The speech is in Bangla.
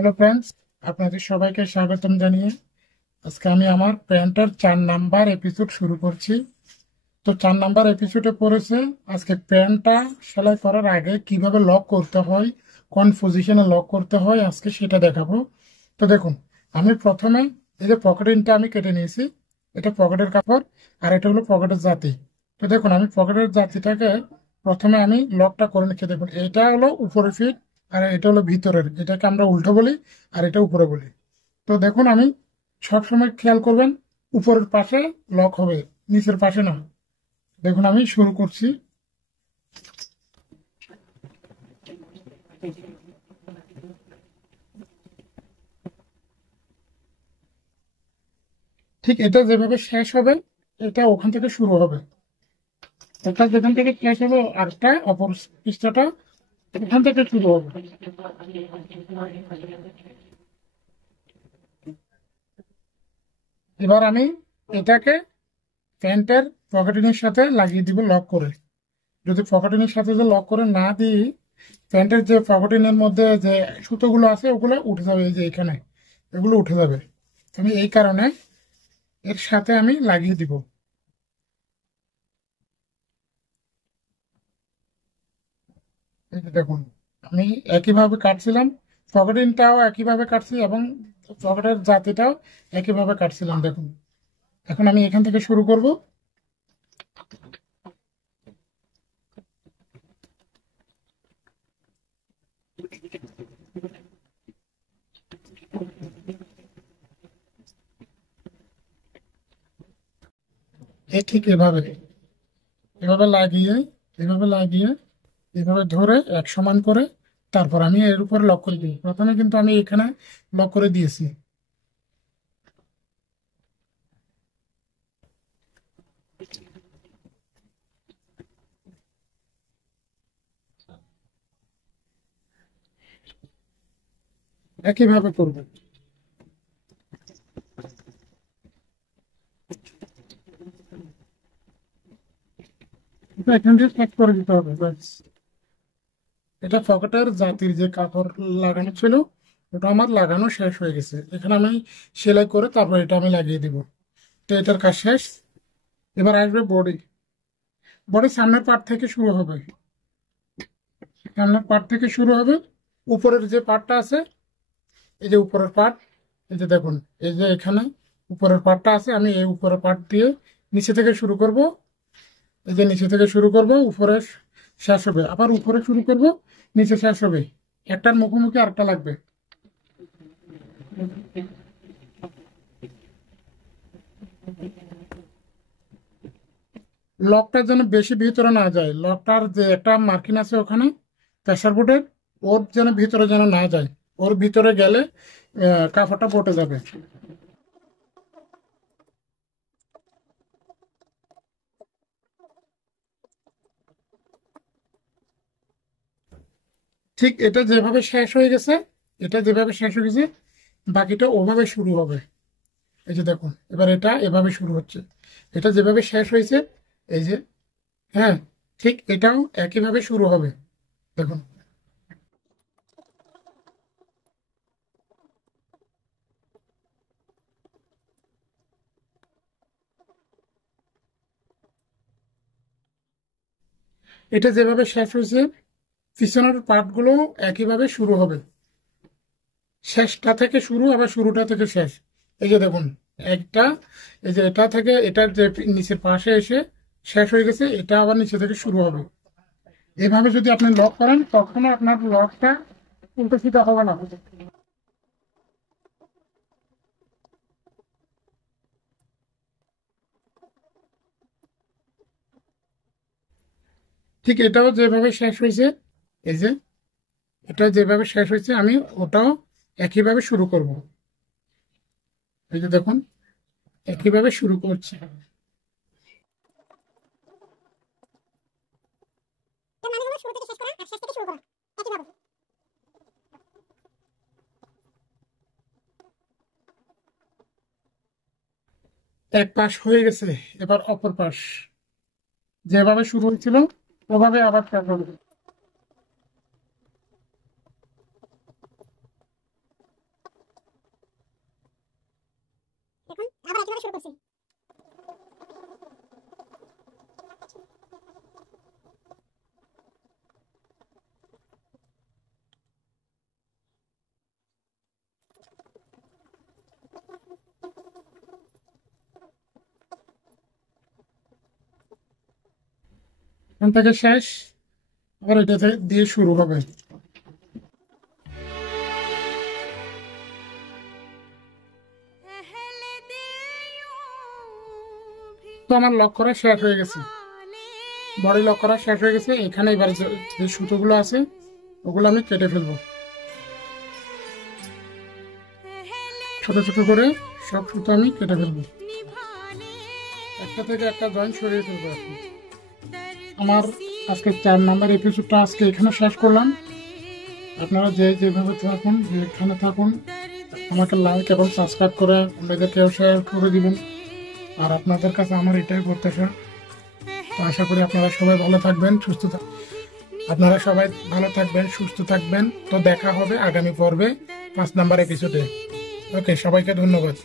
হ্যালো ফ্রেন্ডস, আপনাদের সবাইকে স্বাগতম জানিয়ে আজকে আমি আমার প্যান্টের 4 নাম্বার এপিসোড শুরু করছি। তো 4 নাম্বার এপিসোডে পড়েছে আজকে প্যান্টটা সেলাই করার আগে কিভাবে লক করতে হয়, কোন পজিশনে লক করতে হয় আজকে সেটা দেখাবো। তো দেখুন, আমি প্রথমে এই যে পকেটিংটা আমি কেটে নিয়েছি, এটা পকেটের কাপড় আর এটা হলো পকেটের জাতি। তো দেখুন, আমি পকেটের জাতিটাকে প্রথমে আমি লকটা করে নিচ্ছি। দেখুন, এটা হলো উপরের ফিট আর এটা হলো ভিতরের, এটাকে আমরা উল্টো বলি আর এটা উপরে বলি। তো দেখুন, আমি সবসময় খেয়াল করবেন উপরের পাশে লক হবে, নিচের পাশে না। দেখুন, আমি শুরু করছি। ঠিক এটা যেভাবে শেষ হবে, এটা ওখান থেকে শুরু হবে। এটা যেখান থেকে শেষ হবে আরেকটা অপর পৃষ্ঠাটা এখান থেকে শুরু হবে। এবার আমি এটাকে প্যান্টের পকেটিংয়ের সাথে লাগিয়ে দিব লক করে। যদি পকেটিংয়ের সাথে যে লক করে না দিই, প্যান্টের যে পকেটিংয়ের মধ্যে যে সুতোগুলো আছে ওগুলো উঠে যাবে, এই যে এখানে এগুলো উঠে যাবে। আমি এই কারণে এর সাথে আমি লাগিয়ে দিব। এই যে দেখুন, আমি একইভাবে কাটছিলাম, পকেটিংটাও একইভাবে কাটছি এবং পকেটের জাতিটাও একইভাবে কাটছিলাম। দেখুন, এখন আমি এখান থেকে শুরু করব। এই ঠিক এভাবে এভাবে লাগিয়ে এভাবে লাগিয়ে এভাবে ধরে এক সমান করে তারপর আমি এর উপরে লক করে দিই। প্রথমে কিন্তু আমি এখানে লক করে দিয়েছি। একইভাবে করব। এটা এখান দিয়ে চেক করে দিতে হবে, ব্যাস। এটা পকেটের জাতির যে কাপড় লাগানো ছিল ওটা আমার লাগানো শেষ হয়ে গেছে। এখানে আমি সেলাই করে তারপর এটা আমি লাগিয়ে দিব। তো এটার কাজ শেষ। এবার আসবে বডি। বডি সামনের পার্ট থেকে শুরু হবে। সামনের পার্ট থেকে শুরু হবে। উপরের যে পার্টটা আছে, এই যে উপরের পার্ট, এই যে দেখুন, এই যে এখানে উপরের পার্টটা আছে, আমি এই উপরের পার্ট দিয়ে নিচে থেকে শুরু করব। এই যে নিচে থেকে শুরু করব, উপরে শেষ হবে, আবার উপরে শুরু করব, নিচে শেষ হবে। একটার মুখোমুখি আরেকটা লাগবে। লকটা যেন বেশি ভিতরে না যায়, লকটার যে একটা মার্কিং আছে ওখানে প্রেসার বোর্ডের, ওর যেন ভিতরে যেন না যায়। ওর ভিতরে গেলে কাপড়টা পটে যাবে। ঠিক এটা যেভাবে শেষ হয়ে গেছে, এটা যেভাবে শেষ হয়ে গেছে বাকিটা ওভাবে শুরু হবে। এই যে দেখুন, এবার এটা এভাবে শুরু হচ্ছে। এটা যেভাবে শেষ হয়েছে, এই যে, হ্যাঁ, ঠিক এটাও একইভাবে শুরু হবে। দেখুন, এটা যেভাবে শেষ হয়েছে পিছনের পার্টগুলো একইভাবে শুরু হবে। শেষটা থেকে শুরু, আবার শুরুটা থেকে শেষ। এই যে দেখুন, একটা, এই যে এটা থেকে এটা যে নিচের পাশে এসে শেষ হয়ে গেছে, এটা আবার নিচে থেকে শুরু হবে। এভাবে যদি আপনি লক করেন তখন আপনার লকটা উল্টো সিধা হবে না। ঠিক এটাও যেভাবে শেষ হয়েছে, এই যে এটা যেভাবে শেষ হয়েছে আমি ওটাও একইভাবে শুরু করব। এই যে দেখুন, একইভাবে শুরু করছি। এক পাশ হয়ে গেছে, এবার অপর পাশ যেভাবে শুরু হয়েছিল ওভাবে আবার শেষ হবে। করছি। এখান থেকে শেষ, আবার এটাতে দিয়ে শুরু হবে। তো আমার লক করা শেষ হয়ে গেছে, বডি লক করা শেষ হয়ে গেছে। এখানে এবার যে সুতোগুলো আছে ওগুলো আমি কেটে ফেলবো, ছোট ছোট করে সব সুতো আমি কেটে ফেলবো, একটা থেকে একটা জয়েন্ট সরিয়ে ফেলবো। এখন আমার আজকে 4 নাম্বার এপিসোডটা আজকে এখানে শেষ করলাম। আপনারা যেভাবে থাকুন, যেখানে থাকুন, আমাকে লাইক এবং সাবস্ক্রাইব করে অন্যদেরকেও শেয়ার করে দিবেন। আর আপনাদের কাছে আমার এটাই প্রত্যাশা। তো আশা করি আপনারা সবাই ভালো থাকবেন, আপনারা সবাই ভালো থাকবেন, সুস্থ থাকবেন। তো দেখা হবে আগামী পর্বে 5 নাম্বার এপিসোডে। ওকে, সবাইকে ধন্যবাদ।